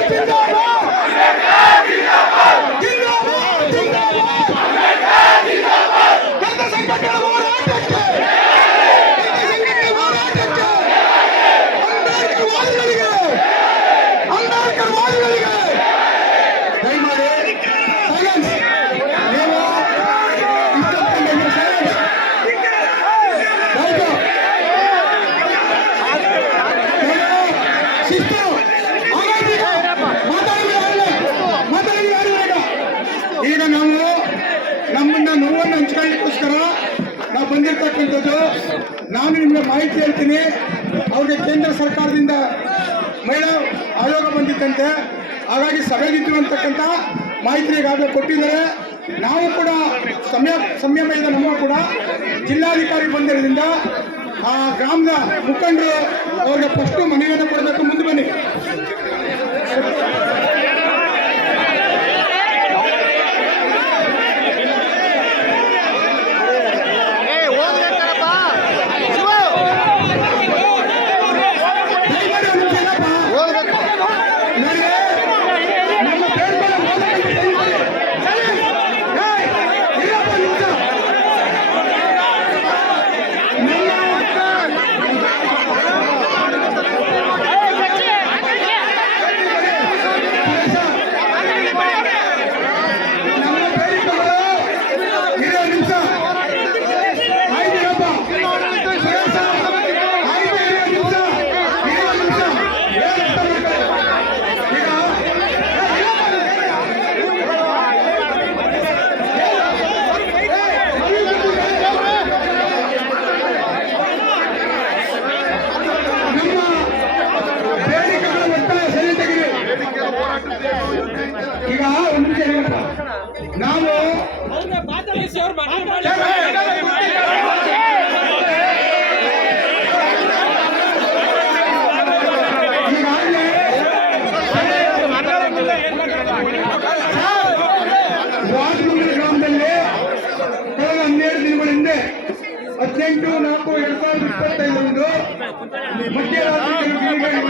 জিন্দাবাদ জিন্দাবাদ ಬಂದಿರ್ತಕ್ಕಂಥದ್ದು ನಾನು ನಿಮಗೆ ಮಾಹಿತಿ ಹೇಳ್ತೀನಿ. ಅವ್ರಿಗೆ ಕೇಂದ್ರ ಸರ್ಕಾರದಿಂದ ಮಹಿಳಾ ಆಯೋಗ ಬಂದಿತ್ತಂತೆ. ಹಾಗಾಗಿ ಸಭೆಗಿದ್ದು ಅಂತಕ್ಕಂಥ ಮಾಹಿತಿ ಈಗಾಗಲೇ ಕೊಟ್ಟಿದ್ದಾರೆ. ನಾವು ಕೂಡ ಸಮಯ ಸಂಯಮ ನಮ್ಮ ಕೂಡ ಜಿಲ್ಲಾಧಿಕಾರಿ ಬಂದಿರೋದ್ರಿಂದ ಆ ಗ್ರಾಮದ ಮುಖಂಡರು ಅವ್ರಿಗೆ ಫಸ್ಟು ಮನವಿಯನ್ನು ಕೊಡಬೇಕು. ಮುಂದೆ ಬನ್ನಿ ದಯಮಾಡಿ ಒಂದು ನಿಮಿಷ ಇರಪ್ಪ. ನೋಡಿ, ನಮ್ಮ ಬೇಡ್ಕೊಳ್ಳೋ ಹೋರಾಟಕ್ಕೆ ದಯಮಾಡಿ. ಏಯ್, ಇರಪ್ಪ ಒಂದು ನಿಮಿಷ. ನಮ್ಮ ಬೇಡಿಕೆಗಳು ಇರೋ ನಿಮಿಷ ಆಯ್ತು ಇರಪ್ಪ ಸುರೇಶ, ಆಯ್ತು ಇರೋ ನಿಮಿಷ ಇರೋ ನಿಮಿಷ ಏನು ಅರ್ಥ ಮಾಡ್ಕೊಳ್ಳಿ. ಈಗ ಏ, ಇರಪ್ಪ, ನಮ್ಮ ಬೇಡಿಕೆಗಳ ಒತ್ತಾಯ ಸರಿ ತೆಗೆದು ಈಗ ಒಂದು ನಿಮಿಷ ಇರಪ್ಪ. ವಾಸಮಂಗಲ ಗ್ರಾಮದಲ್ಲಿ ಕಳೆದ ಹನ್ನೆರಡು ದಿನಗಳ ಹಿಂದೆ ಹದಿನೆಂಟು ನಾಲ್ಕು ಎರಡ್ ಸಾವಿರದ ಇಪ್ಪತ್ತೈದರಂದು ಮಧ್ಯರಾತ್ರಿ ಗಿರಿಗಳು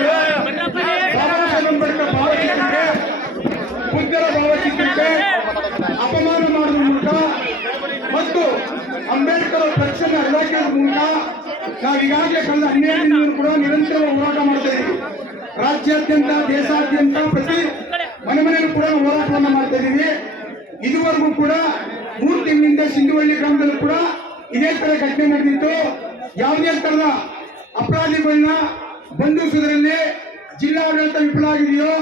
ಅಪಮಾನ ಮಾಡುವ ಮೂಲಕ ಮತ್ತು ಅಂಬೇಡ್ಕರ್ ಅವರ ಇಲಾಖೆಯ ಮೂಲಕ ನಾವು ಈಗಾಗಲೇ ಕಳೆದ ಹನ್ನೆರಡು ದಿನಗಳು ಕೂಡ ನಿರಂತರ ಹೋರಾಟ ಮಾಡ್ತಾ ಇದ್ದೀವಿ. ರಾಜ್ಯಾದ್ಯಂತ, ದೇಶಾದ್ಯಂತ ಪ್ರತಿ ಮನೆ ಮನೆಯಲ್ಲೂ ಕೂಡ ಹೋರಾಟವನ್ನು ಮಾಡ್ತಾ ಇದ್ದೀವಿ. ಇದುವರೆಗೂ ಕೂಡ ಮೂರು ತಿಂಗಳಿಂದ ಸಿಂಧುವಳ್ಳಿ ಗ್ರಾಮದಲ್ಲೂ ಕೂಡ ಇದೇ ತರ ಘಟನೆ ನಡೆದಿತ್ತು. ಯಾವುದೇ ತರದ ಅಪರಾಧಿಗಳನ್ನ ಬಂಧಿಸುವುದರಲ್ಲಿ ಜಿಲ್ಲಾಡಳಿತ ವಿಫಲ ಆಗಿದೆಯೋ,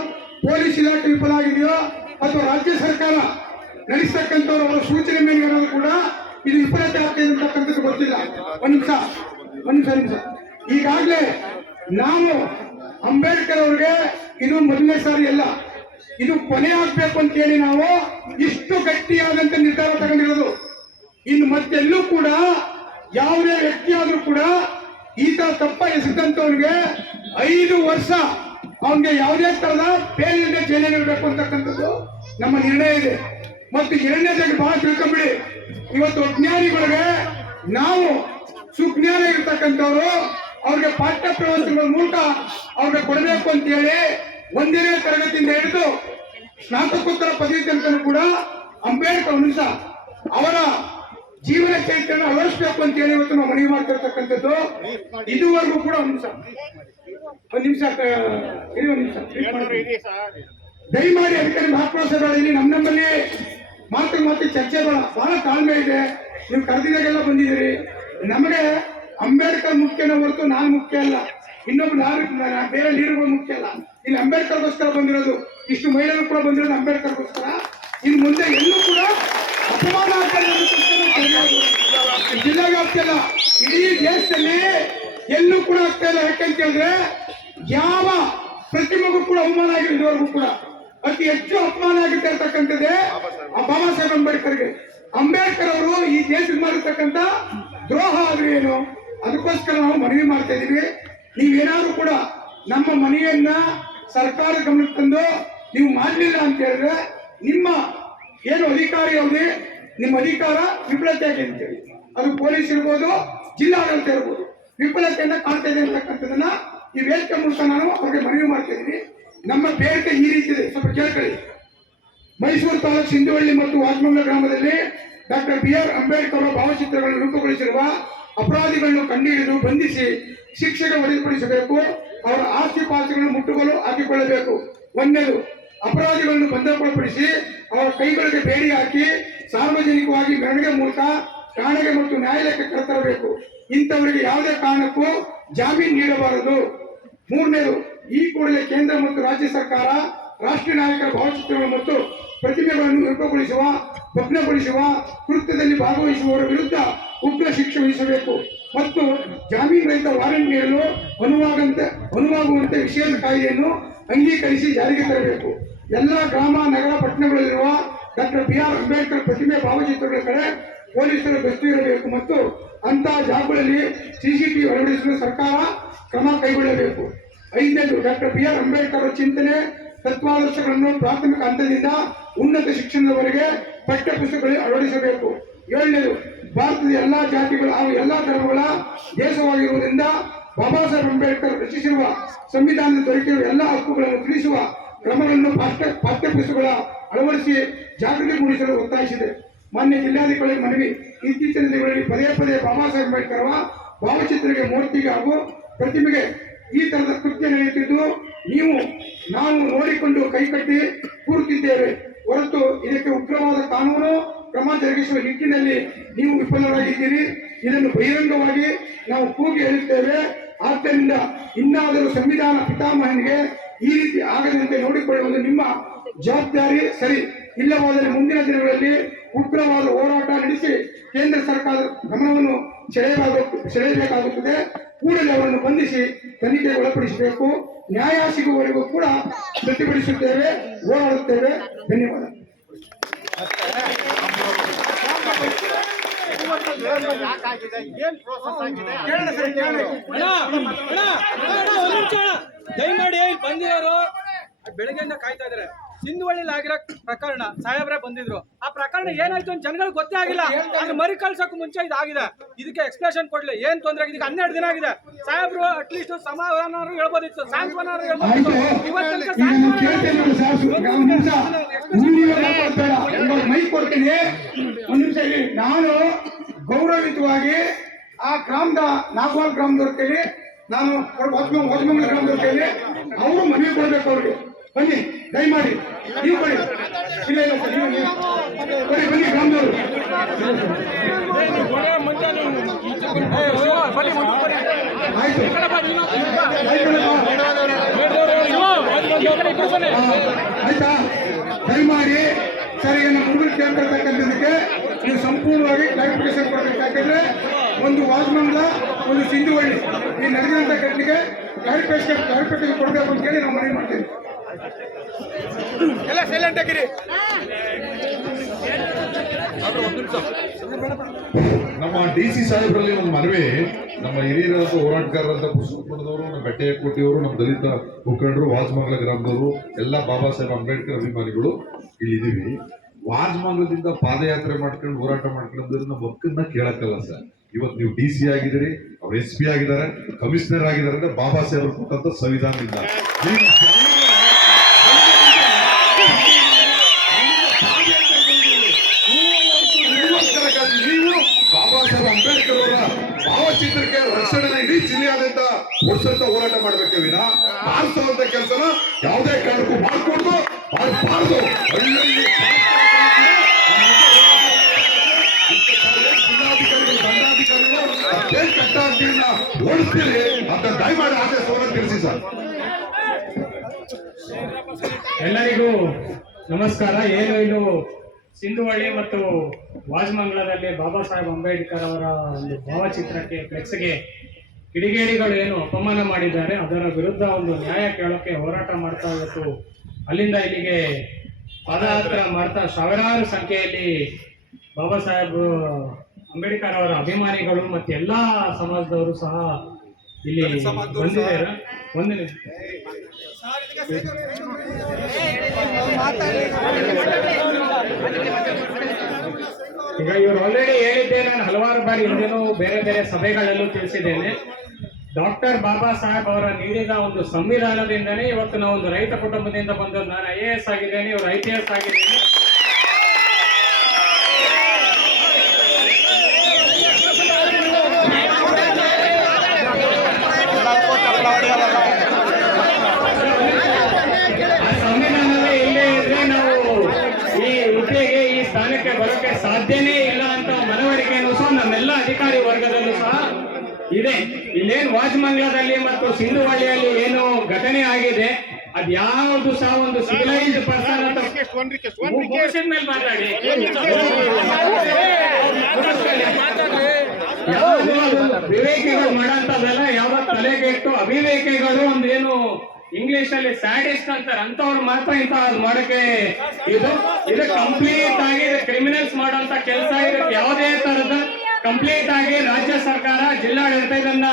ಪೊಲೀಸ್ ಇಲಾಖೆ ವಿಫಲ ಆಗಿದೆಯೋ ಅಥವಾ ರಾಜ್ಯ ಸರ್ಕಾರ ನಡೆಸ್ತಕ್ಕಂಥವ್ರು ಸೂಚನೆ ಮೇರೆಗೆ ಕೂಡ ಇದು ವಿಫಲತೆ ಆಗ್ತದೆ ಅಂತಕ್ಕಂಥದ್ದು ಗೊತ್ತಿಲ್ಲ. ಒಂದು ನಿಮಿಷ, ಒಂದ್ ನಿಮಿಷ ನಿಮಿಷ. ಈಗಾಗಲೇ ನಾವು ಅಂಬೇಡ್ಕರ್ ಅವ್ರಿಗೆ ಇದು ಮೊದಲನೇ ಸಾರಿ ಅಲ್ಲ, ಇದು ಕೊನೆ ಆಗ್ಬೇಕು ಅಂತ ಹೇಳಿ ನಾವು ಇಷ್ಟು ಗಟ್ಟಿಯಾದಂತ ನಿರ್ಧಾರ ತಗೊಂಡಿರೋದು. ಇನ್ನು ಮತ್ತೆಲ್ಲೂ ಕೂಡ ಯಾವುದೇ ವ್ಯಕ್ತಿ ಆದ್ರೂ ಕೂಡ ಈತ ತಪ್ಪ ಎಸೆದಂತವನಿಗೆ ಐದು ವರ್ಷ ಅವನಿಗೆ ಯಾವುದೇ ತರದ ಬೇಲಿಂದ ಜೈಲಿನಲ್ಲಿರಬೇಕು ಅಂತಕ್ಕಂಥದ್ದು ನಮ್ಮ ನಿರ್ಣಯ ಇದೆ. ಮತ್ತು ಎರಡನೇದಾಗಿ ಬಹಳ ತಿಳ್ಕೊಂಬಿಡಿ. ಇವತ್ತು ಅಜ್ಞಾನಿಗಳಿಗೆ ನಾವು ಸುಜ್ಞಾನ ಇರ್ತಕ್ಕಂಥವ್ರು, ಅವ್ರಿಗೆ ಪಾಠ ಪ್ರವಾಸಗಳ ಮೂಲಕ ಅವ್ರಿಗೆ ಕೊಡಬೇಕು ಅಂತ ಹೇಳಿ ಒಂದನೇ ತರಗತಿಯಿಂದ ಹಿಡಿದು ಸ್ನಾತಕೋತ್ತರ ಪದವಿ ತನಕ ಕೂಡ ಅಂಬೇಡ್ಕರ್ ಮನುಷ್ಯ ಅವರ ಜೀವನ ಚೈತನ್ಯ ಅಳವಡಿಸಬೇಕು ಅಂತ ಹೇಳಿ ಇವತ್ತು ನಾವು ಮನವಿ ಮಾಡ್ತಿರ್ತಕ್ಕಂಥದ್ದು. ಇದುವರೆಗೂ ಕೂಡ ಒಂದು ನಿಮಿಷ. ಒಂದು ನಿಮಿಷ ನಿಮಿಷ. ದಯಮಾಡಿ ಆಕ್ರೋಶ ಇಲ್ಲಿ ನಮ್ಮ ನಮ್ಮಲ್ಲಿ ಮಾತು ಮಾತು ಚರ್ಚೆ ಬೇಡ ಬಹಳ ತಾಳ್ಮೆ ಇದೆ. ನೀವು ಕರೆದಿದಾಗೆಲ್ಲ ಬಂದಿದ್ದೀರಿ. ನಮಗೆ ಅಂಬೇಡ್ಕರ್ ಮುಖ್ಯನ ಹೊರತು ನಾನು ಮುಖ್ಯ ಅಲ್ಲ. ಇನ್ನೊಬ್ರು ಯಾರು ನಾ- ಬೇರೆ ಲೀಡರ್ಗಳು ಮುಖ್ಯ ಅಲ್ಲ. ಇಲ್ಲಿ ಅಂಬೇಡ್ಕರ್ಗೋಸ್ಕರ ಬಂದಿರೋದು. ಇಷ್ಟು ಮಹಿಳೆಯರು ಕೂಡ ಬಂದಿರೋದು ಅಂಬೇಡ್ಕರ್ಗೋಸ್ಕರ. ಇನ್ನು ಮುಂದೆ ಎಲ್ಲೂ ಕೂಡ ಅಪಮಾನ. ಜಿಲ್ಲಾ ವ್ಯಾಪ್ತಿ ಇಡೀ ದೇಶದಲ್ಲಿ ಎಲ್ಲೂ ಕೂಡ ಆಗ್ತಾ ಇಲ್ಲ. ಯಾಕಂತ ಹೇಳಿದ್ರೆ ಯಾವ ಪ್ರತಿಮೆಗೂ ಕೂಡ ಅವಮಾನ ಆಗಿರೋದು ಇದುವರೆಗೂ ಕೂಡ. ಅತಿ ಹೆಚ್ಚು ಅಪಮಾನ ಆಗುತ್ತೆ ಅಂತಕ್ಕಂಥದ್ದೇ ಆ ಬಾಬಾ ಸಾಹೇಬ್ ಅಂಬೇಡ್ಕರ್ಗೆ. ಅಂಬೇಡ್ಕರ್ ಅವರು ಈ ದೇಶಕ್ಕೆ ಮಾಡಿರ್ತಕ್ಕಂಥ ದ್ರೋಹ ಆದ್ರೆ ಏನು? ಅದಕ್ಕೋಸ್ಕರ ನಾವು ಮನವಿ ಮಾಡ್ತಾ ಇದೀವಿ ನೀವೇನಾದ್ರೂ ಕೂಡ ನಮ್ಮ ಮನೆಯನ್ನ ಸರ್ಕಾರ ಗಮನಕ್ಕೆ ತಂದು ನೀವು ಮಾಡಲಿಲ್ಲ ಅಂತ ಹೇಳಿದ್ರೆ ನಿಮ್ಮ ಏನು ಅಧಿಕಾರಿ ಯಾವುದೇ ನಿಮ್ಮ ಅಧಿಕಾರ ವಿಫಲತೆ ಆಗಿದೆ ಅಂತೇಳಿ ಅದು ಪೊಲೀಸ್ ಇರ್ಬೋದು, ಜಿಲ್ಲಾಡಳಿತ ಇರ್ಬೋದು. ವಿಫಲತೆಯನ್ನ ಕಾಣ್ತಾ ಇದೆ ಅಂತಕ್ಕಂಥದ್ದನ್ನ ಈ ವೇದಿಕೆ ಮೂಲಕ ನಾನು ಅವ್ರಿಗೆ ಮನವಿ ಮಾಡ್ತಾ ಇದ್ದೀನಿ. ನಮ್ಮ ಬೇಡಿಕೆ ಈ ರೀತಿ ಸ್ವಲ್ಪ ಕೇಳ್ಕೊಳ್ಳಿ. ಮೈಸೂರು ತಾಲೂಕು ಸಿಂಧುವಳ್ಳಿ ಮತ್ತು ವಾಜಮಂಗಲ ಗ್ರಾಮದಲ್ಲಿ ಡಾಕ್ಟರ್ ಬಿ ಆರ್ ಅಂಬೇಡ್ಕರ್ ಅವರ ಭಾವಚಿತ್ರಗಳನ್ನು ರೂಪುಗೊಳಿಸಿರುವ ಅಪರಾಧಿಗಳನ್ನು ಕಂಡುಹಿಡಿದು ಬಂಧಿಸಿ ಶಿಕ್ಷೆಗೆ ಒಳಪಡಿಸಬೇಕು ಅವರ ಆಸ್ತಿ ಪಾಸ್ತಿಗಳನ್ನು ಮುಟ್ಟುಗೋಲು ಹಾಕಿಕೊಳ್ಳಬೇಕು. ಒಂದನೇದು ಅಪರಾಧಿಗಳನ್ನು ಬಂಧಕೊಳಪಡಿಸಿ ಅವರ ಕೈಗಳಿಗೆ ಬೇಡಿ ಹಾಕಿ ಸಾರ್ವಜನಿಕವಾಗಿ ಮೆರವಣಿಗೆ ಮೂಲಕ ಠಾಣೆಗೆ ಮತ್ತು ನ್ಯಾಯಾಲಯಕ್ಕೆ ಕರೆತರಬೇಕು. ಇಂಥವರಿಗೆ ಯಾವುದೇ ಕಾರಣಕ್ಕೂ ಜಾಮೀನು ನೀಡಬಾರದು. ಮೂರನೇದು ಈ ಕೂಡಲೇ ಕೇಂದ್ರ ಮತ್ತು ರಾಜ್ಯ ಸರ್ಕಾರ ರಾಷ್ಟ್ರೀಯ ನಾಯಕರ ಭಾವಚಿತ್ರಗಳು ಮತ್ತು ಪ್ರತಿಮೆಗಳನ್ನು ವಿರೂಪಗೊಳಿಸುವ ಭಗ್ನಗೊಳಿಸುವ, ಕೃತ್ಯದಲ್ಲಿ ಭಾಗವಹಿಸುವವರ ವಿರುದ್ಧ ಉಗ್ರ ಶಿಕ್ಷೆ ವಹಿಸಬೇಕು. ಮತ್ತು ಜಾಮೀನು ರಹಿತ ವಾರೆಂಟ್ ನೀಡಲು ಅನುವಾಗಂತೆ, ಅನುವಾಗುವಂತೆ ವಿಷಯದ ಕಾಯ್ದೆಯನ್ನು ಅಂಗೀಕರಿಸಿ ಜಾರಿಗೆ ತರಬೇಕು. ಎಲ್ಲ ಗ್ರಾಮ, ನಗರ ಪಟ್ಟಣಗಳಲ್ಲಿರುವ ಡಾಕ್ಟರ್ ಬಿ ಆರ್ ಅಂಬೇಡ್ಕರ್ ಪ್ರತಿಮೆ ಭಾವಚಿತ್ರಗಳ ಕಡೆ ಪೊಲೀಸರು ಗಸ್ತು ಇರಬೇಕು ಮತ್ತು ಅಂತಹ ಜಾಗಗಳಲ್ಲಿ ಸಿಸಿಟಿವಿ ಅಳವಡಿಸಲು ಸರ್ಕಾರ ಕ್ರಮ ಕೈಗೊಳ್ಳಬೇಕು. ಐದನೇದು ಡಾಕ್ಟರ್ ಬಿ ಆರ್ ಅಂಬೇಡ್ಕರ್ ಅವರ ಚಿಂತನೆ, ತತ್ವಾದರ್ಶಗಳನ್ನು ಪ್ರಾಥಮಿಕ ಹಂತದಿಂದ ಉನ್ನತ ಶಿಕ್ಷಣದವರೆಗೆ ಪಠ್ಯ ಪುಸ್ತಕಗಳಲ್ಲಿ ಅಳವಡಿಸಬೇಕು. ಏಳನೇದು, ಭಾರತದ ಎಲ್ಲಾ ಜಾತಿಗಳ ಹಾಗೂ ಎಲ್ಲಾ ಧರ್ಮಗಳ ದೇಶವಾಗಿರುವುದರಿಂದ ಬಾಬಾ ಸಾಹೇಬ್ ಅಂಬೇಡ್ಕರ್ ರಚಿಸಿರುವ ಸಂವಿಧಾನದ ದೊರಕಿರುವ ಎಲ್ಲ ಹಕ್ಕುಗಳನ್ನು ತಿಳಿಸುವ ಕ್ರಮಗಳನ್ನು ಪಾಠ್ಯ ಪಾಠ್ಯ ಪುಸ್ತಕಗಳ ಅಳವಡಿಸಿ ಜಾಗೃತಿಗೊಳಿಸಲು ಒತ್ತಾಯಿಸಿದೆ. ಮಾನ್ಯ ಜಿಲ್ಲಾಧಿಕಾರಿ ಮನವಿ, ಇತ್ತೀಚಿನ ದಿನಗಳಲ್ಲಿ ಪದೇ ಪದೇ ಬಾಬಾ ಸಾಹೇಬ್ ಅಂಬೇಡ್ಕರ್ ಅವರ ಭಾವಚಿತ್ರಕ್ಕೆ ಮೂರ್ತಿಗೆ ಹಾಗೂ ಪ್ರತಿಮೆಗೆ ಈ ತರದ ಕೃತ್ಯ ನಡೆಯುತ್ತಿದ್ದು, ನೀವು ನಾವು ನೋಡಿಕೊಂಡು ಕೈಕಟ್ಟಿ ಕೂರುತ್ತಿದ್ದೇವೆ. ಹೊರತು ಇದಕ್ಕೆ ಉಗ್ರವಾದ ಕಾನೂನು ಕ್ರಮ ಜರುಗಿಸುವ ನಿಟ್ಟಿನಲ್ಲಿ ನೀವು ವಿಫಲರಾಗಿದ್ದೀರಿ. ಇದನ್ನು ಬಹಿರಂಗವಾಗಿ ನಾವು ಕೂಗಿ ಹೇಳುತ್ತೇವೆ ಆದ್ದರಿಂದ ಇನ್ನಾದರೂ ಸಂವಿಧಾನ ಪಿತಾಮಹನಿಗೆ ಈ ರೀತಿ ಆಗದಂತೆ ನೋಡಿಕೊಳ್ಳುವುದು ನಿಮ್ಮ ಜವಾಬ್ದಾರಿ. ಸರಿ, ಇಲ್ಲವಾದರೆ ಮುಂದಿನ ದಿನಗಳಲ್ಲಿ ಉಗ್ರವಾದ ಹೋರಾಟ ನಡೆಸಿ ಕೇಂದ್ರ ಸರ್ಕಾರದ ಗಮನವನ್ನು ಸೆಳೆಯಬೇಕು ಸೆಳೆಯಬೇಕಾಗುತ್ತದೆ. ಕೂಡಲೇ ಅವರನ್ನು ಬಂಧಿಸಿ ತನಿಖೆಗೆ ಒಳಪಡಿಸಬೇಕು. ನ್ಯಾಯ ಸಿಗುವವರೆಗೂ ಕೂಡ ಪ್ರತಿಭಟಿಸುತ್ತೇವೆ, ಹೋರಾಡುತ್ತೇವೆ. ಧನ್ಯವಾದ. ದಯಮಾಡಿ ಬಂದಿರೋರು ಬೆಳಗ್ಗೆಯಿಂದ ಕಾಯ್ತಾ ಇದಾರೆ ಸಿಂಧುವಳ್ಳಿಲಿ ಆಗಿರೋ ಪ್ರಕರಣ ಸಾಹೇಬ್ರೆ ಬಂದಿದ್ರು. ಆ ಪ್ರಕರಣ ಏನಾಯ್ತು ಅಂತ ಜನಗಳಿಗೆ ಗೊತ್ತೇ ಆಗಿಲ್ಲ. ಅದ್ರ ಮರಿ ಕಳ್ಸಕ್ಕೂ ಮುಂಚೆ ಇದಾಗಿದೆ. ಇದಕ್ಕೆ ಎಕ್ಸ್ಪ್ಲೇಷನ್ ಕೊಡ್ಲಿ. ಏನ್ ತೊಂದ್ರೆ ಆಗಿದೆ? ಇದಕ್ಕೆ ಹನ್ನೆರಡು ದಿನ ಆಗಿದೆ. ಸಾಹೇಬ್ರು ಅಟ್ಲೀಸ್ಟ್ ಸಮಾಧಾನ ಹೇಳ್ಬೋದಿತ್ತು. ಸಾಂತ್ವನ ಹೇಳ್ಬೋದಿತ್ತು. ಇವತ್ತು ನಾನು ಗೌರವಿತವಾಗಿ ಆ ಗ್ರಾಮದ ನಾಗವಾಲ್ ಗ್ರಾಮದವ್ರ ಕೈಲಿ ನಾನು ಹೊಸಮಂಗ ಹೊಸಮಂಗಲ ಗ್ರಾಮದವ್ರ ಕೈಲಿ ಅವರು ಮನವಿ ಕೊಡ್ಬೇಕು ಅವ್ರಿಗೆ. ಬನ್ನಿ, ದಯಮಾಡಿ, ನೀವು ಬನ್ನಿ. ಇಲ್ಲ ಇಲ್ಲ, ಸರ್, ನೀವು ಬನ್ನಿ. ಬನ್ನಿ ಗ್ರಾಮದವರು. ಆಯ್ತು. ದಯಮಾಡಿ ಸರ್ ಈಗ ನಮ್ಮ ಹುಡುಗರು ಕೇಳ್ಕೊಳ್ತಕ್ಕಂಥದ್ದಕ್ಕೆ ನೀವು ಸಂಪೂರ್ಣವಾಗಿ ಕ್ಲಾರಿಫಿಕೇಶನ್ ಕೊಡಬೇಕು. ಯಾಕಂದ್ರೆ ಒಂದು ವಾಜ್ಮಂದ ಒಂದು ಸಿಂಧುವಳ್ಳಿ ಈ ನಡೆದಂತ ಘಟನೆಗೆ ಕ್ಲಾರಿಫಿಕೇಶನ್ ಕ್ಲಾರಿಫಿಕೇಶನ್ ಕೊಡಬೇಕು ಅಂತ ಹೇಳಿ ನಾವು ಮನವಿ ಮಾಡ್ತೀವಿ. ಎಲ್ಲ ಸೈಲೆಂಟ್ ಆಗಿರಿ. ನಮ್ಮ ಡಿ ಸಿ ಸಾಹೇಬರಲ್ಲಿ ಒಂದು ಮನವಿ. ನಮ್ಮ ಹಿರಿಯರಾದ ಹೋರಾಟಗಾರರಾದ ಪುಸ್ತಕ ಪಡೆದವರು ನಮ್ಮ ಬೆಟ್ಟೆ ಕೋಟಿಯವರು, ನಮ್ಮ ದಲಿತ ಮುಖಂಡರು, ವಾಜಮಂಗಲ ಗ್ರಾಮದವರು, ಎಲ್ಲ ಬಾಬಾ ಸಾಹೇಬ್ ಅಂಬೇಡ್ಕರ್ ಅಭಿಮಾನಿಗಳು ಇಲ್ಲಿದ್ದೀವಿ. ವಾಜಮಂಗಲದಿಂದ ಪಾದಯಾತ್ರೆ ಮಾಡ್ಕೊಂಡು, ಹೋರಾಟ ಮಾಡ್ಕೊಂಡು ನಮ್ಮ ಹಕ್ಕನ್ನ ಕೇಳಕ್ಕಲ್ಲ ಸರ್. ಇವತ್ತು ನೀವು ಡಿ ಸಿ ಆಗಿದ್ದೀರಿ, ಅವ್ರು ಎಸ್ ಪಿ ಆಗಿದ್ದಾರೆ, ಕಮಿಷನರ್ ಆಗಿದ್ದಾರೆ ಅಂದ್ರೆ ಬಾಬಾ ಸಾಹೇಬ್ ಕೊಟ್ಟಂತ ಸಂವಿಧಾನದಿಂದ. ಹೋರಾಟ ಮಾಡಬೇಕೆ ವಿನ ಮಾಡಿಸುವಂತ ಕೆಲಸನ ಯಾವುದೇ ಕಾರಣಕ್ಕೂ ಮಾಡ್ಕೊಂಡು ಮಾಡಬಾರ್ದು. ಹಳ್ಳಿಯಲ್ಲಿ ಎಲ್ಲರಿಗೂ ನಮಸ್ಕಾರ. ಏನು ಇದು ಸಿಂಧುವಳ್ಳಿ ಮತ್ತು ವಾಜಮಂಗಲದಲ್ಲಿ ಬಾಬಾ ಸಾಹೇಬ್ ಅಂಬೇಡ್ಕರ್ ಅವರ ಒಂದು ಭಾವಚಿತ್ರಕ್ಕೆ ಫ್ಲೆಕ್ಸ್ಗೆ ಕಿಡಿಗೇಡಿಗಳು ಏನು ಅಪಮಾನ ಮಾಡಿದ್ದಾರೆ, ಅದರ ವಿರುದ್ಧ ಒಂದು ನ್ಯಾಯ ಕೇಳೋಕ್ಕೆ ಹೋರಾಟ ಮಾಡ್ತಾ ಇವತ್ತು. ಅಲ್ಲಿಂದ ಇಲ್ಲಿಗೆ ಪಾದಯಾತ್ರೆ ಮಾಡ್ತಾ ಸಾವಿರಾರು ಸಂಖ್ಯೆಯಲ್ಲಿ ಬಾಬಾ ಸಾಹೇಬ್, ಅಂಬೇಡ್ಕರ್ ಅವರ ಅಭಿಮಾನಿಗಳು ಮತ್ತು ಎಲ್ಲ ಸಮಾಜದವರು ಸಹ ಇಲ್ಲಿ ಬಂದಿದ್ದಾರೆ ಒಂದು ಈಗ ಇವರು ಆಲ್ರೆಡಿ ಹೇಳಿದ್ದೆ ನಾನು ಹಲವಾರು ಬಾರಿ ಹಿಂದೆನೂ ಬೇರೆ ಬೇರೆ ಸಭೆಗಳಲ್ಲೂ ತಿಳಿಸಿದ್ದೇನೆ. ಡಾಕ್ಟರ್ ಬಾಬಾ ಸಾಹೇಬ್ ಅವರ ನೀಡಿದ ಒಂದು ಸಂವಿಧಾನದಿಂದನೇ ಇವತ್ತು ನಾವು ಒಂದು ರೈತ ಕುಟುಂಬದಿಂದ ಬಂದು ನಾನು ಐ ಎ ಎಸ್ ಆಗಿದ್ದೇನೆ, ಇವರು ಐ ಪಿ ಎಸ್ ಆಗಿದ್ದೇನೆ. ಸಂವಿಧಾನದ ಇಲ್ಲೇ ಇದ್ರೆ ನಾವು ಈ ಹುದ್ದೆಗೆ, ಈ ಸ್ಥಾನಕ್ಕೆ ಬರೋಕೆ ಸಾಧ್ಯನೇ ಇಲ್ಲ ಅಂತ ಮನವರಿಕೆಯನ್ನು ಸಹ ನಮ್ಮೆಲ್ಲ ಅಧಿಕಾರಿ ವರ್ಗದಲ್ಲೂ ಸಹ ಇದೆ. ಇಲ್ಲೇನು ವಾಜಮಂಗ್ಲದಲ್ಲಿ ಮತ್ತು ಸಿಂಧುವಳ್ಳಿಯಲ್ಲಿ ಏನು ಘಟನೆ ಆಗಿದೆ ಅದ್ ಯಾವುದು ಸಹ ಒಂದು ಸಿವಿಲೈಸ್ಡ್ ಪರ್ಸನ್ ಅಂತ ಮೇಲೆ ಮಾತಾಡಿ. ವಿವೇಕಿಗಳು ಮಾಡಂತದಲ್ಲ ಯಾವ ತಲೆಗೆ ಇಟ್ಟು ಅವಿವೇಕಿಗಳು ಒಂದೇನು ಇಂಗ್ಲಿಷ್ ಅಲ್ಲಿ ಸ್ಯಾಡಿಸ್ಟ್ ಅಂತಾರೆ ಅಂತವ್ರು ಮಾತ್ರ ಇಂತ ಅದು ಮಾಡಕ್ಕೆ ಇದು. ಇದು ಕಂಪ್ಲೀಟ್ ಆಗಿ ಕ್ರಿಮಿನಲ್ಸ್ ಮಾಡೋಂತ ಕೆಲಸ ಇದಕ್ಕೆ ಯಾವುದೇ ತರದ ಕಂಪ್ಲೀಟ್ ಆಗಿ ರಾಜ್ಯ ಸರ್ಕಾರ ಜಿಲ್ಲಾಡಳಿತ ಇದನ್ನ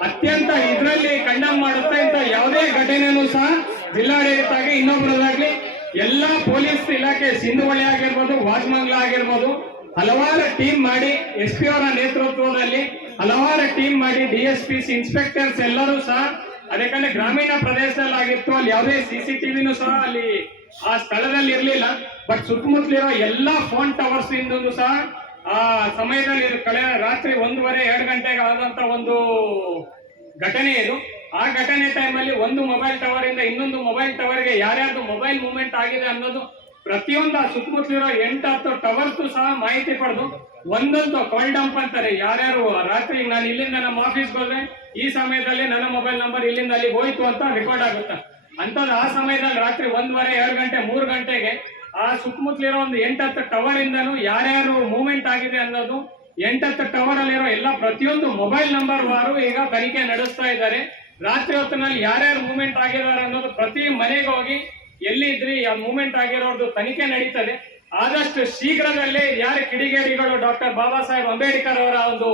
ಅತ್ಯಂತ ಇದರಲ್ಲಿ ಕಂಡಮ್ ಮಾಡುತ್ತೆ ಇಂತ ಯಾವುದೇ ಘಟನೆಯೂ ಸಹ ಜಿಲ್ಲಾಡಳಿತ ಆಗಿ ಇನ್ನೊಬ್ಬರದಾಗ್ಲಿ ಎಲ್ಲಾ ಪೊಲೀಸ್ ಇಲಾಖೆ ಸಿಂಧುವಳಿ ಆಗಿರ್ಬೋದು, ವಾಜಮಂಗ್ಲ ಆಗಿರ್ಬೋದು, ಹಲವಾರು ಟೀಮ್ ಮಾಡಿ ಎಸ್ ಪಿ ಅವರ ನೇತೃತ್ವದಲ್ಲಿ ಹಲವಾರು ಟೀಮ್ ಮಾಡಿ ಡಿ ಎಸ್ ಪಿ ಇನ್ಸ್ಪೆಕ್ಟರ್ಸ್ ಎಲ್ಲರೂ ಸಹ ಅದಕ್ಕಂದ್ರೆ ಗ್ರಾಮೀಣ ಪ್ರದೇಶದಲ್ಲಿ ಆಗಿತ್ತು ಅಲ್ಲಿ ಯಾವುದೇ ಸಿ ಸಿ ಟಿವಿನೂ ಸಹ ಅಲ್ಲಿ ಆ ಸ್ಥಳದಲ್ಲಿ ಇರಲಿಲ್ಲ ಬಟ್ ಸುತ್ತಮುತ್ತಲಿರೋ ಎಲ್ಲಾ ಫೋನ್ ಟವರ್ಸ್ ಇಂದೂ ಸಹ ಆ ಸಮಯದಲ್ಲಿ ಇದು ಕಳೆ ರಾತ್ರಿ ಒಂದೂವರೆ, ಎರಡು ಗಂಟೆಗೆ ಆದಂತ ಒಂದು ಘಟನೆ ಇದು. ಆ ಘಟನೆ ಟೈಮಲ್ಲಿ ಒಂದು ಮೊಬೈಲ್ ಟವರ್ ಇಂದ ಇನ್ನೊಂದು ಮೊಬೈಲ್ ಟವರ್ಗೆ ಯಾರ್ಯಾರ್ದು ಮೊಬೈಲ್ ಮೂವ್ಮೆಂಟ್ ಆಗಿದೆ ಅನ್ನೋದು ಪ್ರತಿಯೊಂದು ಆ ಸುತ್ತಮುತ್ತಲಿರೋ ಎಂಟು ಹತ್ತು ಟವರ್ಸ್ ಸಹ ಮಾಹಿತಿ ಪಡೆದು ಒಂದೊಂದು ಕಾಲ್ ಡಂಪ್ ಅಂತಾರೆ. ಯಾರ್ಯಾರು ರಾತ್ರಿ ನಾನು ಇಲ್ಲಿಂದ ನಮ್ಮ ಆಫೀಸ್ಗೆ ಹೋದ್ರೆ ಈ ಸಮಯದಲ್ಲಿ ನನ್ನ ಮೊಬೈಲ್ ನಂಬರ್ ಇಲ್ಲಿಂದ ಅಲ್ಲಿಗೆ ಹೋಯ್ತು ಅಂತ ರೆಕಾರ್ಡ್ ಆಗುತ್ತೆ. ಅಂಥದ್ದು ಆ ಸಮಯದಲ್ಲಿ ರಾತ್ರಿ ಒಂದೂವರೆ, ಎರಡು ಗಂಟೆ, ಮೂರು ಗಂಟೆಗೆ ಆ ಸುತ್ತಮುತ್ತಲಿರೋ ಒಂದು ಎಂಟತ್ತು ಟವರ್ ಇಂದನೂ ಯಾರ್ಯಾರು ಮೂವ್ಮೆಂಟ್ ಆಗಿದೆ ಅನ್ನೋದು ಎಂಟತ್ತು ಟವರ್ ಅಲ್ಲಿರೋ ಎಲ್ಲ ಪ್ರತಿಯೊಂದು ಮೊಬೈಲ್ ನಂಬರ್ ವಾರು ಈಗ ತನಿಖೆ ನಡೆಸ್ತಾ ಇದ್ದಾರೆ. ರಾತ್ರಿ ಹೊತ್ತಿನಲ್ಲಿ ಯಾರ್ಯಾರು ಮೂವ್ಮೆಂಟ್ ಆಗಿದ್ದಾರೆ ಅನ್ನೋದು ಪ್ರತಿ ಮನೆಗೆ ಹೋಗಿ ಎಲ್ಲಿ ಇದ್ರಿ, ಆ ಮೂವ್ಮೆಂಟ್ ಆಗಿರೋದು ತನಿಖೆ ನಡೀತದೆ. ಆದಷ್ಟು ಶೀಘ್ರದಲ್ಲೇ ಯಾರು ಕಿಡಿಗೇಡಿಗಳು ಡಾಕ್ಟರ್ ಬಾಬಾ ಸಾಹೇಬ್ ಅಂಬೇಡ್ಕರ್ ಅವರ ಒಂದು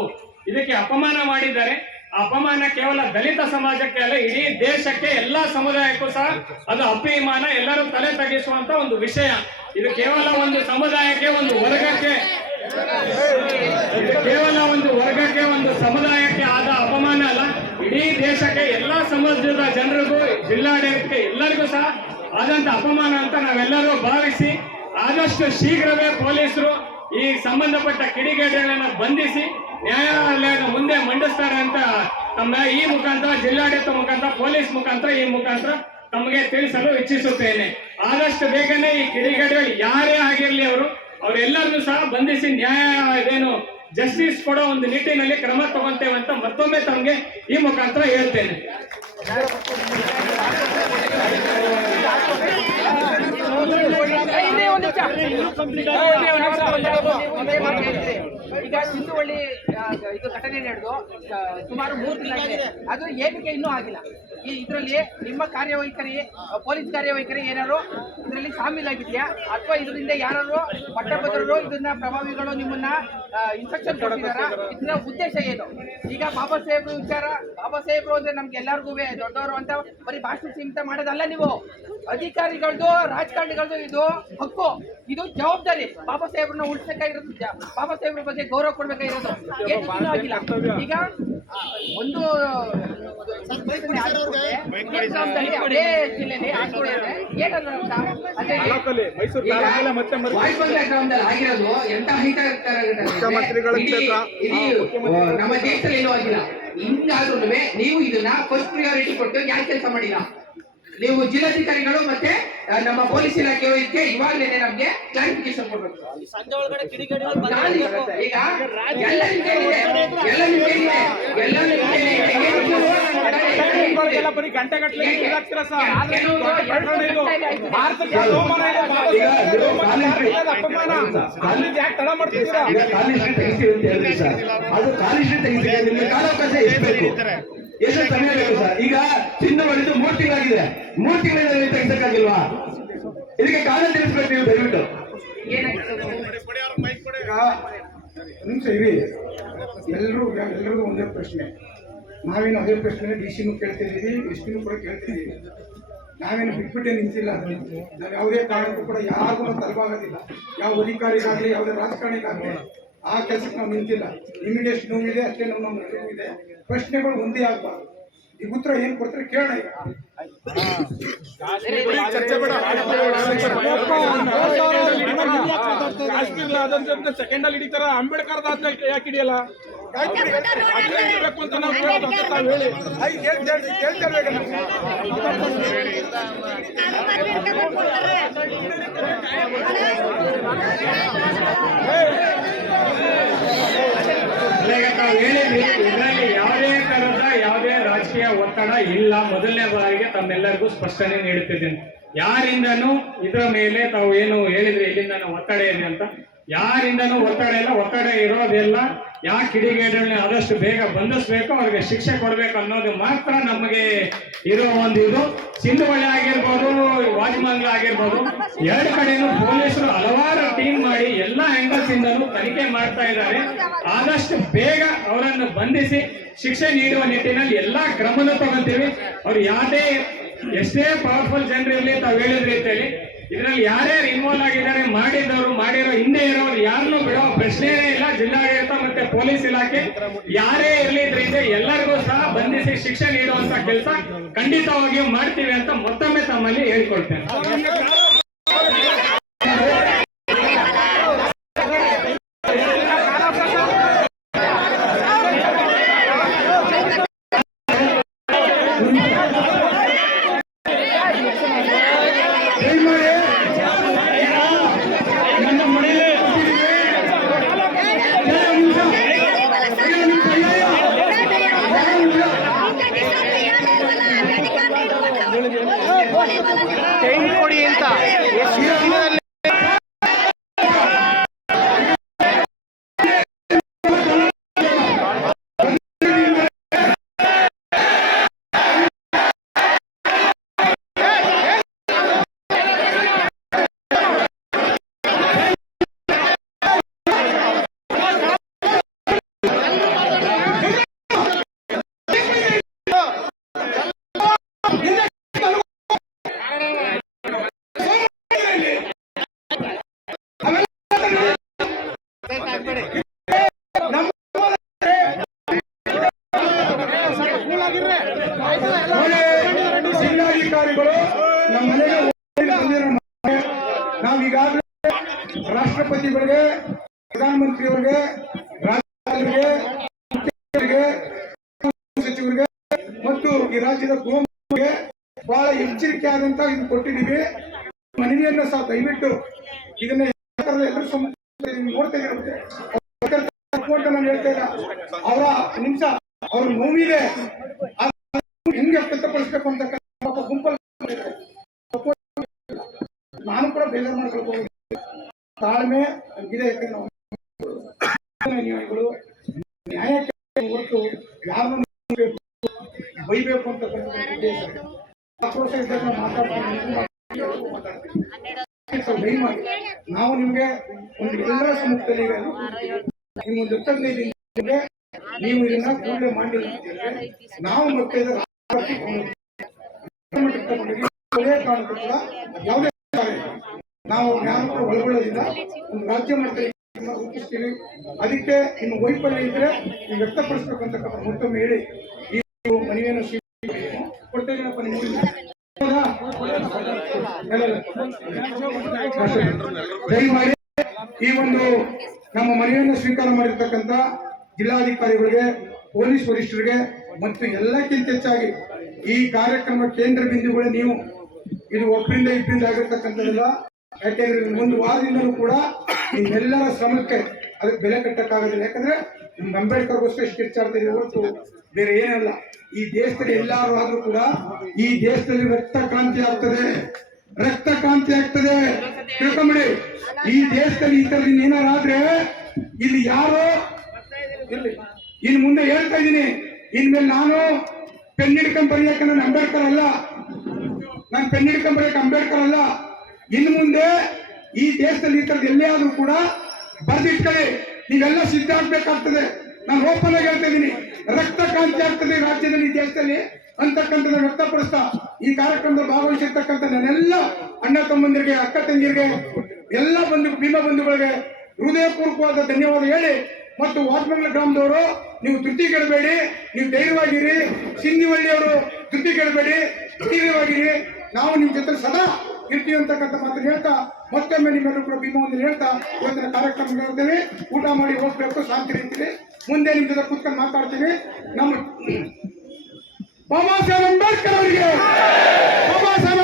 ಇದಕ್ಕೆ ಅಪಮಾನ ಮಾಡಿದ್ದಾರೆ. ಅಪಮಾನ ಕೇವಲ ದಲಿತ ಸಮಾಜಕ್ಕೆ ಅಲ್ಲ, ಇಡೀ ದೇಶಕ್ಕೆ ಎಲ್ಲಾ ಸಮುದಾಯಕ್ಕೂ ಸಹ ಅದು ಅಭಿಮಾನ ಎಲ್ಲರೂ ತಲೆ ತಗ್ಗಿಸುವಂತ ಒಂದು ವಿಷಯ. ಇದು ಕೇವಲ ಒಂದು ಸಮುದಾಯಕ್ಕೆ, ಒಂದು ವರ್ಗಕ್ಕೆ, ಕೇವಲ ಒಂದು ವರ್ಗಕ್ಕೆ, ಒಂದು ಸಮುದಾಯಕ್ಕೆ ಆದ ಅಪಮಾನ ಅಲ್ಲ. ಇಡೀ ದೇಶಕ್ಕೆ, ಎಲ್ಲಾ ಸಮಾಜದ ಜನರಿಗೂ, ಜಿಲ್ಲಾಡಳಿತಕ್ಕೆ ಎಲ್ಲರಿಗೂ ಸಹ ಆದಂತ ಅಪಮಾನ ಅಂತ ನಾವೆಲ್ಲರೂ ಭಾವಿಸಿ, ಆದಷ್ಟು ಶೀಘ್ರವೇ ಪೊಲೀಸರು ಈ ಸಂಬಂಧಪಟ್ಟ ಕಿಡಿಗೇಡಿಗಳನ್ನ ಬಂಧಿಸಿ ನ್ಯಾಯಾಲಯದ ಮುಂದೆ ಮಂಡಿಸ್ತಾರೆ ಅಂತ ನಮ್ಮ ಈ ಮುಖಾಂತರ, ಜಿಲ್ಲಾಡಳಿತ ಮುಖಾಂತರ, ಪೊಲೀಸ್ ಮುಖಾಂತರ, ಈ ಮುಖಾಂತರ ತಮಗೆ ತಿಳಿಸಲು ಇಚ್ಛಿಸುತ್ತೇನೆ. ಆದಷ್ಟು ಬೇಗನೆ ಈ ಕಿಡಿಗೇಡಿಗಳು ಯಾರೇ ಆಗಿರಲಿ ಅವರು, ಅವರೆಲ್ಲರನ್ನು ಸಹ ಬಂಧಿಸಿ ನ್ಯಾಯ ಇದೇನು ಜಸ್ಟಿಸ್ ಕೊಡೋ ಒಂದು ನಿಟ್ಟಿನಲ್ಲಿ ಕ್ರಮ ತಗೊಂತೇವೆ ಅಂತ ಮತ್ತೊಮ್ಮೆ ತಮಗೆ ಈ ಮುಖಾಂತರ ಹೇಳ್ತೇನೆ. ಈಗ ಸಿಂಧುವಳ್ಳಿ ಇದು ಘಟನೆ ನಡೆದು ಸುಮಾರು ಮೂರು ತಿಂಗಳಾಗಿದೆ. ಅದು ಏನಕ್ಕೆ ಇನ್ನೂ ಆಗಿಲ್ಲ. ಈ ಇದರಲ್ಲಿ ನಿಮ್ಮ ಕಾರ್ಯವೈಖರಿ, ಪೊಲೀಸ್ ಕಾರ್ಯವೈಖರಿ ಏನಾದ್ರು ಇದರಲ್ಲಿ ಶಾಮೀಲಾಗಿದೆಯಾ ಅಥವಾ ಇದರಿಂದ ಯಾರು ಪಟ್ಟಭದ್ರರು ಇದನ್ನ ಪ್ರಭಾವಿಗಳು ನಿಮ್ಮನ್ನ ಇನ್ಫೆಕ್ಷನ್ ಕೊಡ್ತಿದಾರ? ಇದರ ಉದ್ದೇಶ ಏನು? ಈಗ ಬಾಬಾ ಸಾಹೇಬ್ರು ವಿಚಾರ, ಬಾಬಾ ಸಾಹೇಬ್ರು ಅಂದ್ರೆ ನಮ್ಗೆ ಎಲ್ಲರಿಗೂ ದೊಡ್ಡವರು ಅಂತ ಬರೀ ಭಾಷೆ ಸೀಮಿತ ಮಾಡೋದಲ್ಲ ನೀವು. ಅಧಿಕಾರಿಗಳದ್ದು ರಾಜಕಾರಣಿಗಳದ್ದು ಇದು ಹಕ್ಕು. ಇದು ಜವಾಬ್ದಾರಿ. ಬಾಬಾ ಸಾಹೇಬ್ರನ್ನ ಉಳಿಸಬೇಕಾಗಿರೋದು ಬಾಬಾ ಸಾಹೇಬ್ರ ಬಗ್ಗೆ ಗೌರವ ಕೊಡ್ಬೇಕಾಗಿರೋದು ಈಗ ಒಂದು ಅದೇ ಜಿಲ್ಲೆಯಲ್ಲಿ ಆಗ್ಬಿಡುತ್ತೆ ಏನಂದ್ರೆ ಗ್ರಾಮದಲ್ಲಿ ಆಗಿರೋದು ಎಂತ ನಮ್ಮ ದೇಶದಲ್ಲಿ ಏನೂ ಆಗಿಲ್ಲ. ಹಿಂಗಾದ್ರೂ ನೀವು ಇದನ್ನ ಫಸ್ಟ್ ಪ್ರಿಯಾರಿಟಿ ಕೊಟ್ಟು ಯಾಕೆ ಕೆಲಸ ಮಾಡಿಲ್ಲ? ನೀವು ಜಿಲ್ಲಾಧಿಕಾರಿಗಳು ಮತ್ತೆ ನಮ್ಮ ಪೊಲೀಸ್ ಇಲಾಖೆ ಇವಾಗಲೇ ನಮ್ಗೆ ಕ್ಲಾರಿಫಿಕೇಶನ್ ಕೊಡ್ಬೇಕು. ಈಗ ಎಲ್ಲ ಅದು ಕಾಲಿಸ್ಟ್ ತೆಗಿತೀವಿ ನಿಮ್ಗೆ ಕಾಲಾವಕಾಶ ಎಷ್ಟು ಬೇಕು? ಎಷ್ಟು ಸಮಯ ಬೇಕು ಸರ್? ಈಗ ಚಿನ್ನ ಹೊಡೆದು ಮೂರು ತಿಂಗಳಾಗಿದೆ. ಮೂರು ತಿಂಗಳಿಂದ ನೀವು ತೆಗಿಸಕ್ಕಾಗಿಲ್ವಾ? ಇದಕ್ಕೆ ಕಾಲ ತಿಳಿಸ್ಬೇಕು ನೀವು ದಯವಿಟ್ಟು. ನಿಮಿಷ ಇರಿ. ಎಲ್ಲರೂ ಎಲ್ಲರಿಗೂ ಒಂದೇ ಪ್ರಶ್ನೆ. ನಾವೇನು ಅದೇ ಪ್ರಶ್ನೆ ಡಿ ಸಿನೂ ಕೇಳ್ತಿದ್ದೀವಿ ಎಸ್ ಪಿನೂ ಕೂಡ ಕೇಳ್ತಿದ್ದೀವಿ. ನಾವೇನು ಬಿಟ್ಬಿಟ್ಟೆ ನಿಂತಿಲ್ಲ ಅದನ್ನ. ನಾವು ಯಾವುದೇ ಕಾರಣಕ್ಕೂ ಕೂಡ ಯಾರಿಗೂ ತಲುಪಾಗೋದಿಲ್ಲ ಯಾವ ಅಧಿಕಾರಿಗಾಗಲಿ ಯಾವುದೇ ರಾಜಕಾರಣಿಗಾಗಲಿ. ಆ ಕೆಲಸಕ್ಕೆ ನಾವು ನಿಂತಿಲ್ಲ. ನಿಮಗೆ ಎಷ್ಟು ನೋವಿದೆ ಅಷ್ಟೇ ಇದೆ ನೋವಿದೆ ಪ್ರಶ್ನೆಗಳು ಒಂದೇ ಆಗ್ಬಾರ್ದು. ಈಗ ಉತ್ತರ ಏನ್ ಕೊಡ್ತಾರೆ ಕೇಳೋಣ ಈಗ ಸೆಕೆಂಡ್ ಅಲ್ಲಿ ಹಿಡಿತಾರ ಅಂಬೇಡ್ಕರ್ ಯಾಕೆ ಹಿಡಿಯಲ್ಲ ಅಂತ ನಾವು ಹೇಳಿ ಯಾವುದೇ ಯಾವುದೇ ರಾಜಕೀಯ ಒತ್ತಡ ಇಲ್ಲ. ಮೊದಲನೇ ಬಾರಿಗೆ ತಮ್ಮೆಲ್ಲರಿಗೂ ಸ್ಪಷ್ಟನೆ ನೀಡುತ್ತಿದ್ದೇನೆ. ಯಾರಿಂದನೂ ಇದರ ಮೇಲೆ ತಾವು ಏನು ಹೇಳಿದ್ರೆ ಇಲ್ಲಿಂದ ಒತ್ತಡ ಇದೆ ಅಂತ. ಯಾರಿಂದನೂ ಒತ್ತಡ ಇಲ್ಲ. ಒತ್ತಡ ಇರೋದೆಲ್ಲ ಯಾ ಕಿಡಿಗೇಡಲ್ಲಿ ಆದಷ್ಟು ಬೇಗ ಬಂಧಿಸ್ಬೇಕು? ಅವ್ರಿಗೆ ಶಿಕ್ಷೆ ಕೊಡ್ಬೇಕು ಅನ್ನೋದು ಮಾತ್ರ ನಮಗೆ ಇರೋ ಒಂದು ಇದು. ಸಿಂಧುವಳ್ಳಿ ಆಗಿರ್ಬೋದು ವಾಜಮಂಗ್ಲ ಆಗಿರ್ಬೋದು, ಎರಡು ಕಡೆನೂ ಪೊಲೀಸರು ಹಲವಾರು ಟೀಮ್ ಮಾಡಿ ಎಲ್ಲ ಆಂಗಲ್ಸ್ ಇಂದಲೂ ತನಿಖೆ ಮಾಡ್ತಾ ಇದ್ದಾರೆ. ಆದಷ್ಟು ಬೇಗ ಅವರನ್ನು ಬಂಧಿಸಿ ಶಿಕ್ಷೆ ನೀಡುವ ನಿಟ್ಟಿನಲ್ಲಿ ಎಲ್ಲಾ ಕ್ರಮನ ತಗೊಂತೀವಿ. ಅವ್ರು ಯಾವುದೇ ಎಷ್ಟೇ ಪವರ್ಫುಲ್ ಜನರಿರ್ಲಿ ತಾವು ಹೇಳಿದ ರೀತಿಯಲ್ಲಿ ಇದರಲ್ಲಿ ಯಾರ್ಯಾರು ಇನ್ವಾಲ್ವ್ ಆಗಿದ್ದಾರೆ ಮಾಡಿದವರು ಮಾಡಿರೋ ಹಿಂದೆ ಇರೋರು, ಯಾರನ್ನು ಬಿಡೋ ಪ್ರಶ್ನೆನೇ ಇಲ್ಲ. ಜಿಲ್ಲಾಡಳಿತ ಮತ್ತೆ ಪೊಲೀಸ್ ಇಲಾಖೆ ಯಾರೇ ಇರಲಿ ಇದರಿಂದ ಎಲ್ಲರಿಗೂ ಸಹ ಬಂಧಿಸಿ ಶಿಕ್ಷೆ ನೀಡುವಂತ ಕೆಲಸ ಖಂಡಿತವಾಗಿಯೂ ಮಾಡ್ತೀವಿ ಅಂತ ಮತ್ತೊಮ್ಮೆ ತಮ್ಮಲ್ಲಿ ಹೇಳ್ಕೊಳ್ತೇನೆ. ಬೇಜಾರು ಮಾಡ್ಕೊಳ್ಬಹುದು ತಾಳ್ಮೆ ಇದೆ ನಾವು ನ್ಯಾಯಗಳು, ನ್ಯಾಯಕ್ಕೆ ಹೊರತು ಯಾರನ್ನು ಬೈಬೇಕು ಅಂತ ಆಕ್ರೋಶ ನಾವು ನಿಮ್ಗೆ ಒಂದು ಎಲ್ಲರ ಸಮ್ಮುಖದಲ್ಲಿ ನಿಮ್ಮೊಂದು ನೀವು ಇದನ್ನ ಕೂಡಲೇ ಹೇಳಿದ್ರೆ, ನಾವು ಮತ್ತೆ ಇದರ ತಗೊಂಡೋಗಿ ಕಾರಣಕ್ಕೂ ಯಾವುದೇ. ನಾವು ಕೂಡ ಒಳಗೊಳ್ಳೋದಿಲ್ಲ ಒಂದು ರಾಜ್ಯ ಮಟ್ಟದಲ್ಲಿ ರೂಪಿಸ್ತೀವಿ ಅದಕ್ಕೆ ನಿಮ್ಮ ವೈಫಲ್ಯ ಇದ್ರೆ ನೀವು ವ್ಯಕ್ತಪಡಿಸ್ಬೇಕಂತ ಮತ್ತೊಮ್ಮೆ ಹೇಳಿ ಈ ಮನೆಯನ್ನು. ಕೊಡ್ತೇನಪ್ಪ ಇಲ್ಲ. ದಯಮಾಡಿ ಈ ಒಂದು ನಮ್ಮ ಮನೆಯನ್ನು ಸ್ವೀಕಾರ ಮಾಡಿರ್ತಕ್ಕಂಥ ಜಿಲ್ಲಾಧಿಕಾರಿಗಳಿಗೆ, ಪೊಲೀಸ್ ವರಿಷ್ಠರಿಗೆ ಮತ್ತು ಎಲ್ಲಕ್ಕಿಂತ ಹೆಚ್ಚಾಗಿ ಈ ಕಾರ್ಯಕ್ರಮ ಕೇಂದ್ರ ಬಿಂದುಗಳು ನೀವು ಇದು ಒಬ್ಬರಿಂದ ಇಬ್ಬರಿಂದ ಆಗಿರ್ತಕ್ಕಂಥದ್ದಲ್ಲ ಯಾಕೆಂದ್ರೆ ಒಂದು ವಾರದಿಂದಲೂ ಕೂಡ ನಿಮ್ಮೆಲ್ಲರ ಶ್ರಮಕ್ಕೆ ಅದಕ್ಕೆ ಬೆಲೆ ಕಟ್ಟಕ್ಕಾಗೋದಿಲ್ಲ. ಯಾಕಂದ್ರೆ ನಿಮ್ಗೆ ಅಂಬೇಡ್ಕರ್ಗೋಸ್ಕರ ಎಷ್ಟು ಕಿರ್ಚಾಡ್ತಿದೆ ಹೊರತು ಬೇರೆ ಏನಲ್ಲ. ಈ ದೇಶದಲ್ಲಿ ಎಲ್ಲಾರು ಆದ್ರೂ ಕೂಡ ಈ ದೇಶದಲ್ಲಿ ರಕ್ತ ಕ್ರಾಂತಿ ಆಗ್ತದೆ. ರಕ್ತ ಕ್ರಾಂತಿ ಆಗ್ತದೆ. ತಿಳ್ಕೊಂಬಿಡಿ ಈ ದೇಶದಲ್ಲಿ ಈ ತರ ಏನಾರಾದ್ರೆ ಇಲ್ಲಿ ಯಾರು ಇರ್ಲಿ. ಇನ್ ಮುಂದೆ ಹೇಳ್ತಾ ಇದ್ದೀನಿ. ಇನ್ಮೇಲೆ ನಾನು ಪೆನ್ ಹಿಡ್ಕೊಂಡ್ ಅಂಬೇಡ್ಕರ್ ಅಲ್ಲ. ನಾನು ಪೆನ್ ಹಿಡ್ಕೊಂಡ್ ಬರೆಯಕ್ಕೆ ಅಂಬೇಡ್ಕರ್ ಅಲ್ಲ. ಇನ್ನು ಮುಂದೆ ಈ ದೇಶದಲ್ಲಿ ಈ ಥರದ್ದು ಎಲ್ಲೇ ಆದ್ರೂ ಕೂಡ ಬರ್ದಿಟ್ಕೊಳ್ಳಿ. ನೀವೆಲ್ಲ ಸಿದ್ಧ ಆಗ್ಬೇಕಾಗ್ತದೆ. ನಾನು ಓಪನ್ ಆಗಿ ಹೇಳ್ತಾ ಇದ್ದೀನಿ. ರಕ್ತ ಕ್ರಾಂತಿ ಆಗ್ತದೆ ರಾಜ್ಯದಲ್ಲಿ ದೇಶದಲ್ಲಿ ಅಂತಕ್ಕಂಥದ್ದು ವ್ಯಕ್ತಪಡಿಸ್ತಾ. ಈ ಕಾರ್ಯಕ್ರಮದಲ್ಲಿ ಭಾಗವಹಿಸಿರ್ತಕ್ಕಂಥ ನಾನೆಲ್ಲ ಅಣ್ಣ ತಮ್ಮಂದಿರಿಗೆ, ಅಕ್ಕ ತಂಗಿರಿಗೆ, ಎಲ್ಲ ಬಂಧು, ಭೀಮ ಬಂಧುಗಳಿಗೆ ಹೃದಯಪೂರ್ವಕವಾದ ಧನ್ಯವಾದ ಹೇಳಿ. ಮತ್ತು ವಾತ್ಮಂಗಲ ಗ್ರಾಮದವರು, ನೀವು ತೃಪ್ತಿ ಕೆಡಬೇಡಿ. ನೀವು ಧೈರ್ಯವಾಗಿರಿ. ಸಿಂಧಿವಳ್ಳಿಯವರು ತೃಪ್ತಿ ಕೆಡಬೇಡಿ. ಧೈರ್ಯವಾಗಿರಿ. ನಾವು ನಿಮ್ಮ ಜೊತೆ ಸದಾ ಇರ್ತೀವಿ ಅಂತಕ್ಕಂಥ ಮಾತನ್ನು ಹೇಳ್ತಾ, ಮತ್ತೊಮ್ಮೆ ನಿಮ್ಮೆಲ್ಲರೂ ಕೂಡ ಭೀಮವನ್ನು ಹೇಳ್ತಾ, ಇವತ್ತಿನ ಕಾರ್ಯಕ್ರಮ ಹೇಳ್ತೇವೆ ಊಟ ಮಾಡಿ ಹೋಗ್ಬೇಕು, ಶಾಂತಿ ರೀತಿಯಲ್ಲಿ ಮುಂದೆ ನಿಮ್ಮ ಜೊತೆ ಕೂತ್ಕೊಂಡು ಮಾತಾಡ್ತೀನಿ. ನಮ್ಮ ಬಾಬಾ ಸಾಹೇಬ್ ಅಂಬೇಡ್ಕರ್ ಅವರಿಗೆ. ಬಾಬಾ ಸಾಹೇಬ್